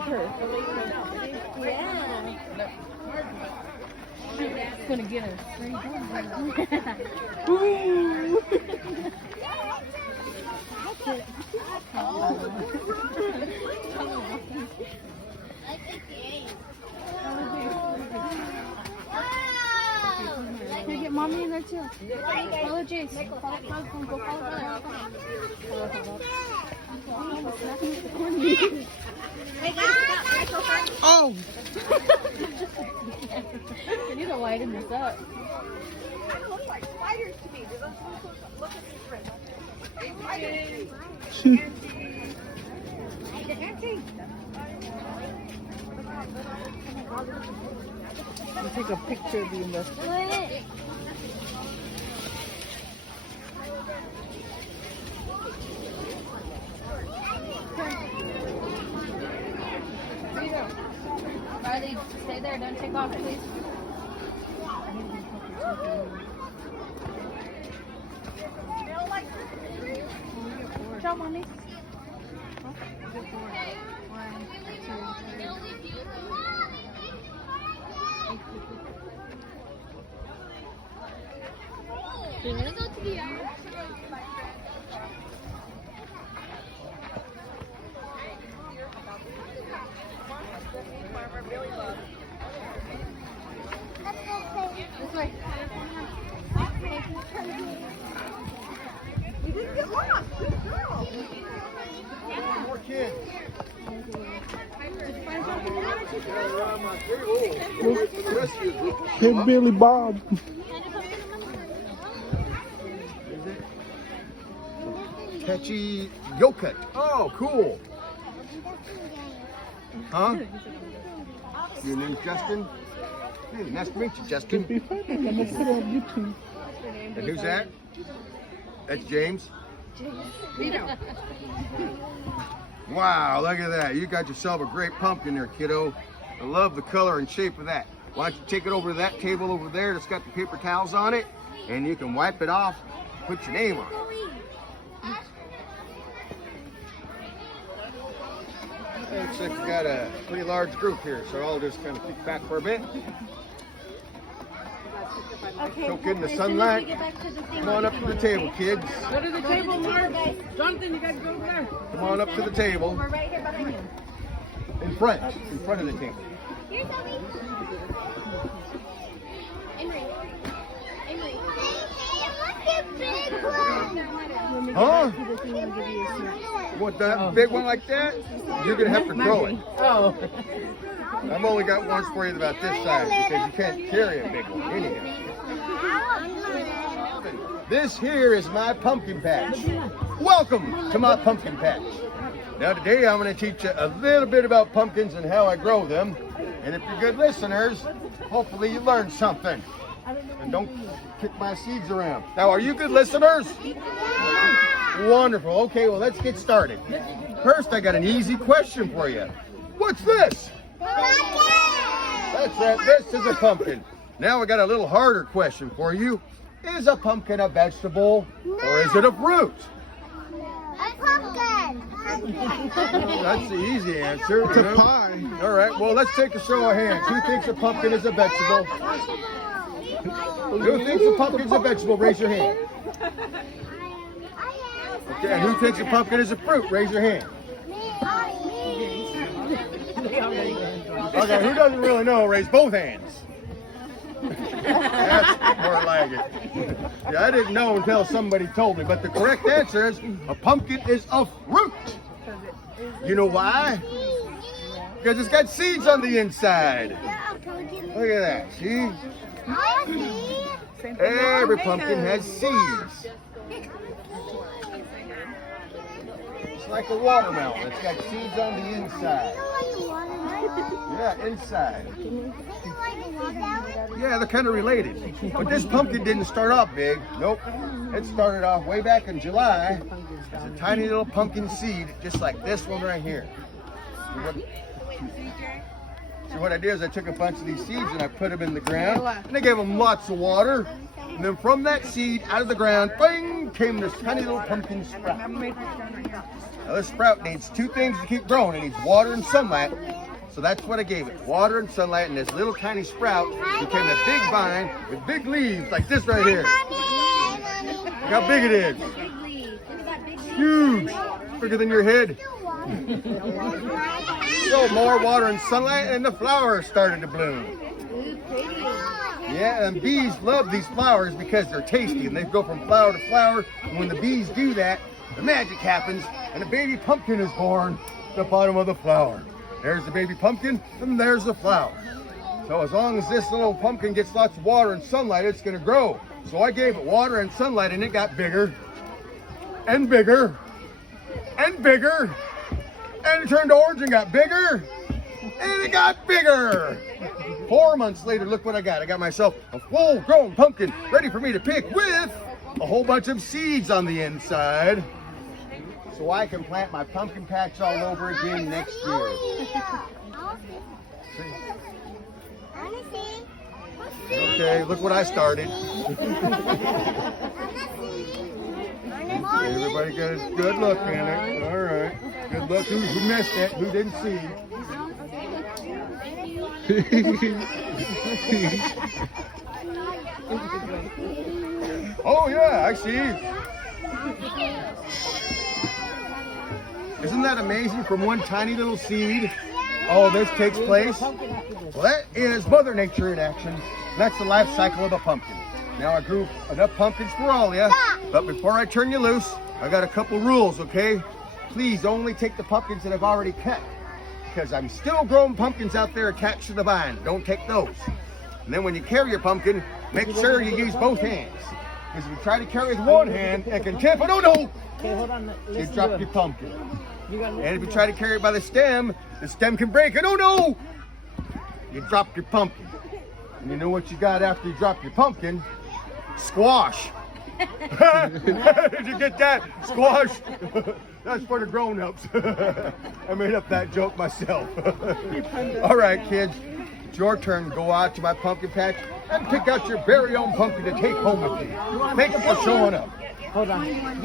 with her. Yeah. It's gonna get us. Ooh. Can I get mommy in there too? Follow Jace. Follow Oh! You need to lighten this up. Kind of look like spiders to me. Do those look at these friends? We'll take a picture of you in the. Riley, stay there. Don't take off, please. Good job, mommy. Do you want to go to the yard? This way. You didn't get lost. Good girl. More kids. Kid Billy Bob. Catchy Yoket. Oh, cool. Huh? Your name's Justin? Hey, nice to meet you, Justin. And who's that? That's James. Wow, look at that. You got yourself a great pumpkin there, kiddo. I love the color and shape of that. Why don't you take it over to that table over there that's got the paper towels on it, and you can wipe it off, put your name on it. Looks like we got a pretty large group here, so I'll just kind of kick back for a bit. Okay. Don't get in the sunlight. Come on up to the table, kids. Go to the table, Mark. Jonathan, you guys go over there. Come on up to the table. We're right here behind you. In front of the table. Here's Abby. Emery. Emery. Huh? What, that big one like that? You're going to have to throw it. Oh. I've only got ones for you about this size because you can't carry a big one anyhow. This here is my pumpkin patch. Welcome to my pumpkin patch. Now today I'm going to teach you a little bit about pumpkins and how I grow them. And if you're good listeners, hopefully you learned something. And don't kick my seeds around. Now, are you good listeners? Wonderful. Okay, well, let's get started. First, I got an easy question for you. What's this? That's right. This is a pumpkin. Now, I got a little harder question for you. Is a pumpkin a vegetable or is it a fruit? A pumpkin. That's the easy answer. It's a pie. All right, well, let's take a show of hands. Who thinks a pumpkin is a vegetable? Who thinks a pumpkin is a vegetable? Raise your hand. Okay, and who thinks a pumpkin is a fruit? Raise your hand. Okay, who doesn't really know? Raise both hands. That's more like it. Yeah, I didn't know until somebody told me, but the correct answer is a pumpkin is a fruit. You know why? Because it's got seeds on the inside. Look at that, see? Every pumpkin has seeds. It's like a watermelon. It's got seeds on the inside. Yeah, inside. Yeah, they're kind of related. But this pumpkin didn't start off big. Nope. It started off way back in July as a tiny little pumpkin seed, just like this one right here. So what I did is I took a bunch of these seeds and I put them in the ground, and I gave them lots of water. And then from that seed, out of the ground, bang, came this tiny little pumpkin sprout. Now this sprout needs two things to keep growing. It needs water and sunlight. So that's what I gave it, water and sunlight, and this little tiny sprout became a big vine with big leaves like this right here. Look how big it is. Huge, bigger than your head. So more water and sunlight, and the flowers started to bloom. Yeah, and bees love these flowers because they're tasty, and they go from flower to flower. And when the bees do that, the magic happens, and a baby pumpkin is born at the bottom of the flower. There's the baby pumpkin, and there's the flower. So as long as this little pumpkin gets lots of water and sunlight, it's going to grow. So I gave it water and sunlight, and it got bigger, and bigger, and bigger, and it turned orange and got bigger, and it got bigger. 4 months later, look what I got. I got myself a full-grown pumpkin ready for me to pick with a whole bunch of seeds on the inside, so I can plant my pumpkin patch all over again next year. Okay, look what I started. Everybody got a good look in it. All right. Good look. Who missed it? Who didn't see? Oh yeah, I see. Isn't that amazing? From one tiny little seed, all this takes place. Well, that is Mother Nature in action. That's the life cycle of a pumpkin. Now I grew enough pumpkins for all of you, but before I turn you loose, I got a couple rules, okay? Please only take the pumpkins that I've already cut, because I'm still growing pumpkins out there attached to the vine. Don't take those. And then when you carry your pumpkin, make sure you use both hands. Because if you try to carry with one hand, it can tip. Oh no! Okay, hold on. You drop your pumpkin. And if you try to carry it by the stem can break. And oh no! You drop your pumpkin. And you know what you got after you drop your pumpkin? Squash. Did you get that? Squash. That's for the grown-ups. I made up that joke myself. All right, kids. It's your turn to go out to my pumpkin patch and pick out your very own pumpkin to take home with you. Thanks for showing up. Hold on.